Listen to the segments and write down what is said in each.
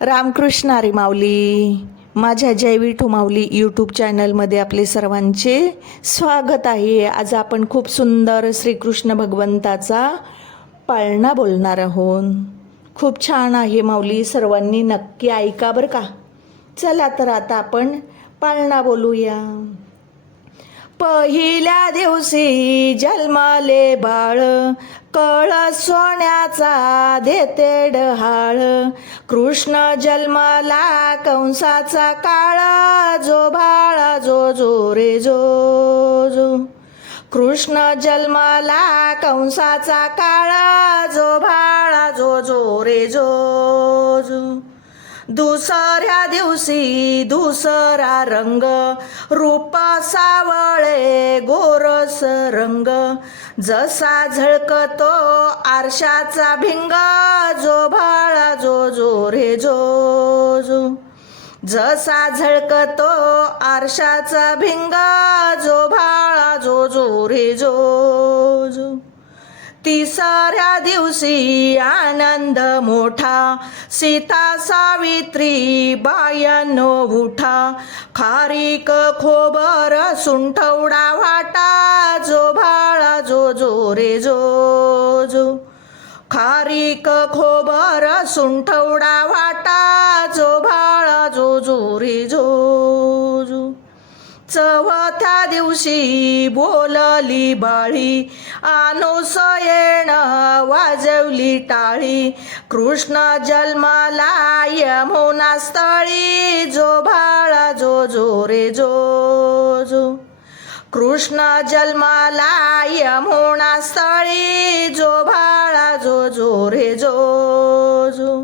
रामकृष्ण हरी माऊली माझ्या जय ठुमावली यूट्यूब चॅनलमध्ये आपले सर्वांचे स्वागत आहे. आज आपण खूप सुंदर श्रीकृष्ण भगवंताचा पाळणा बोलणार आहोत. खूप छान आहे माऊली सर्वांनी नक्की ऐका बरं का. चला तर आता आपण पाळणा बोलूया. पहिल्या दिवशी जन्मले बाळ कळ सोन्याचा देते डहाळ. कृष्ण जन्माला कंसाचा काळ जो बाळा जो जो रे जो जो. कृष्ण जन्माला कंसाचा काळा जो भाळा जो जो रे जो जो. दुसऱ्या दिवशी दुसरा रंग रूप सावळे गोरस रंग. जसा झळकतो आरशाचा भिंग जो भाळा जो जो रे जो जो. जसा झळकतो आरशाचा भिंग जो भाळा जो जो रे जो जो. तिसऱ्या दिवशी आनंद मोठा. सीता सावित्री बायनो उठा. खारीक खोबर सुंठवडा वाटा. जो भाळा जो जो रे जो जो. खारीक खोबर सुंठवडा वाटा. चौथ्या दिवशी बोलली बाळी अनुसयण वाजवली टाळी. कृष्ण जन्माला यमुना स्थळी जो भाळा जो जो रे जो जो. कृष्ण जन्माला यमुना स्थळी जो भाळा जो जो रे जो जो.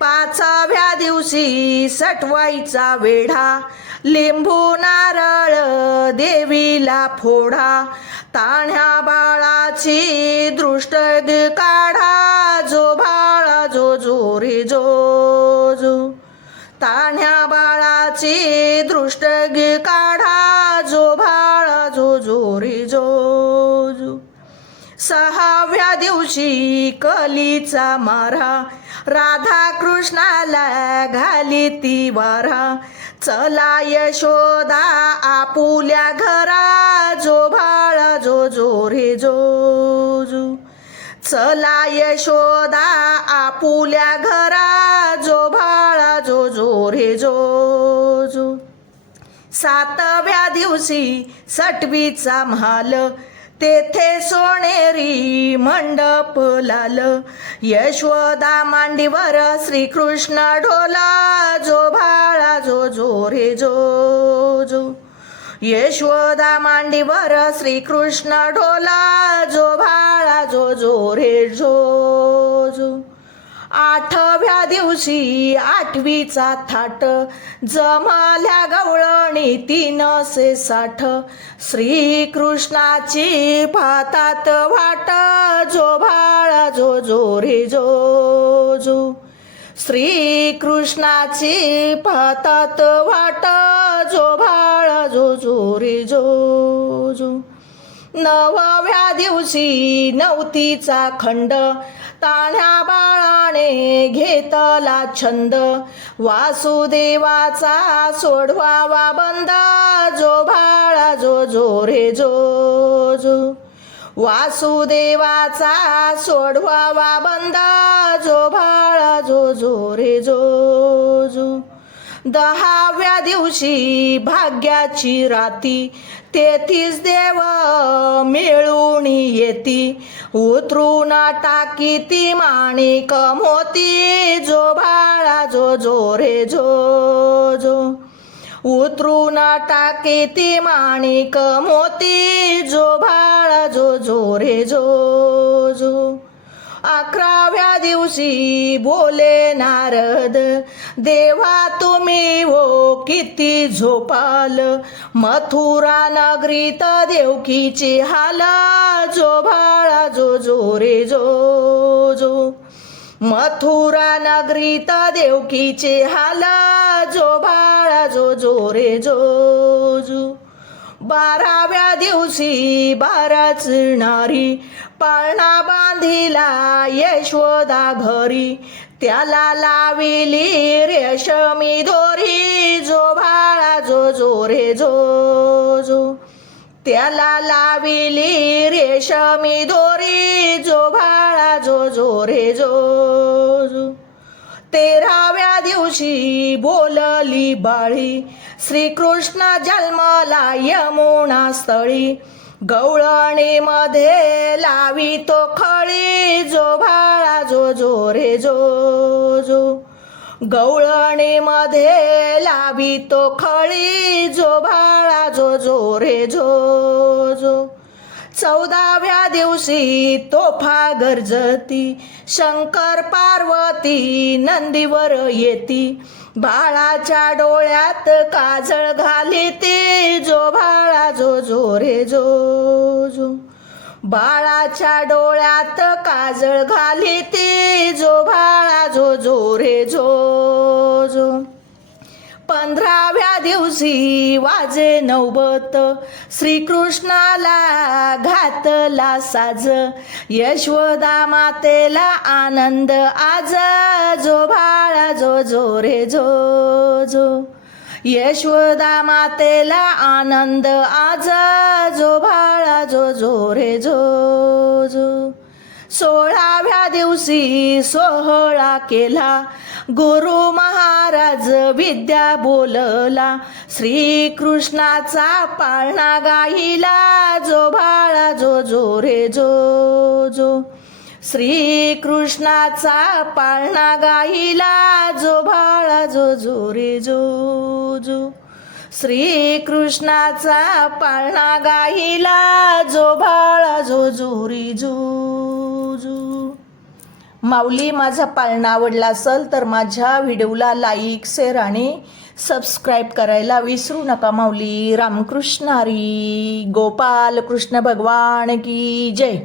पाचव्या दिवशी सटवाईचा वेढा लिंबू ना देवीला फोडा. ताण्या बाळाची दृष्ट काढा. जो बाळा जो जोरी जो जो. ताण्या बाळाची दृष्ट काढा. जो बाळा जो जोरी जो जो. सहाव्या दिवशी कलीचा मारा. राधा कृष्णाला घाली ती वारा. चला यशोदा आपुल्या घरा जो भाळ जो जो रे जो जो. चला यशोदा आपुल्या घरा जो भाळा जो जो रे जो जो. सातव्या दिवशी सटवीचा म्हाल तेथे सोनेरी मंडप लाल. यशोदा मांडीवर श्रीकृष्ण ढोला. जो भाळा जो जो रे जो जो. यशोदा मांडीवर श्रीकृष्ण ढोला. जो भाळा जो जो रे जो जो. आठव्या दिवशी आठवीचा थाट. जमाल्या गवळणी तीनशे साठ. श्रीकृष्णाची भातात वाट. जो भाळा जो जो रे जो जो. श्रीकृष्णाची भातात वाट. जो भाळा जो जो रे जो जो. नवव्या दिवशी नवतीचा खंड. ताण्या बाळाने घेतला छंद. वासुदेवाचा सोडवावा बंद. जो भाळा जो जो रे जो जो. वासुदेवाचा सोडवावा बंद. जो भाळा जो जो रे जो जो. दहाव्या दिवशी भाग्याची राती. तेथीस देव मिळून येती. उतरून टाकी ती माणिक मोती. जो बाळा जो जो रे जो जो. उतरून टाकी ती माणिक मोती. जो बाळा जो जो रे जो जो. अकराव्या दिवशी बोले नारद देवा तुम्ही हो किती झोपाल. मथुरा नगरीत देवकीची हाल जो बाळा जो जो रे जो जो. मथुरा नगरीत देवकीचे हाल जो बाळा जो जो रे जो जो. बाराव्या दिवशी बाराच नारी पाळणा बांधिला यशोदा घरी. त्याला लाविली रेशमी दोरी जो भाळा जो जो रे जो जो. त्याला लाविली रेशमी दोरी जो भाळा जो जो रे जो जो. तेराव्या दिवशी बोलली बाळी. श्रीकृष्ण जन्मला यमुना स्थळी गवळणीमध्ये लावी तो खळी. जो भाळा जो जो रे जो जो. गवळणीमध्ये लावी तो खळी. जो भाळा जो जो रे जो जो. चौदाव्या दिवशी तोफा गरजती. शंकर पार्वती नंदीवर येती. बाळाच्या डोळ्यात काजळ घाली ती जो बाळा जो जो रे जो जो. बाळाच्या डोळ्यात काजळ घाली ती जो बाळा जो जो रे जो जो. दिवशी वाजे नवबत श्रीकृष्णाला घातला साज. यशोदा मातेला आनंद. आज जो भाळा जो जो रे जो जो. यशोदा मातेला आनंद. आज जो भाळा जो जो रे जो जो. सोळाव्या दिवशी सोहळा केला. गुरु महाराज विद्या बोलला. श्रीकृष्णाचा पाळणा गाईला जो बाळा जो जो रे जो जो. श्रीकृष्णाचा पाळणा गाईला जो बाळा जो जो रे जो जो. श्रीकृष्णाचा पाळणा गाईला जो बाळा जो जो रे जो जो. माऊली माझा पाळणा आवडला असेल तर माझ्या व्हिडिओला लाईक शेअर आणि सबस्क्राईब करायला विसरू नका माऊली. रामकृष्ण हरी गोपाल कृष्ण भगवान की जय.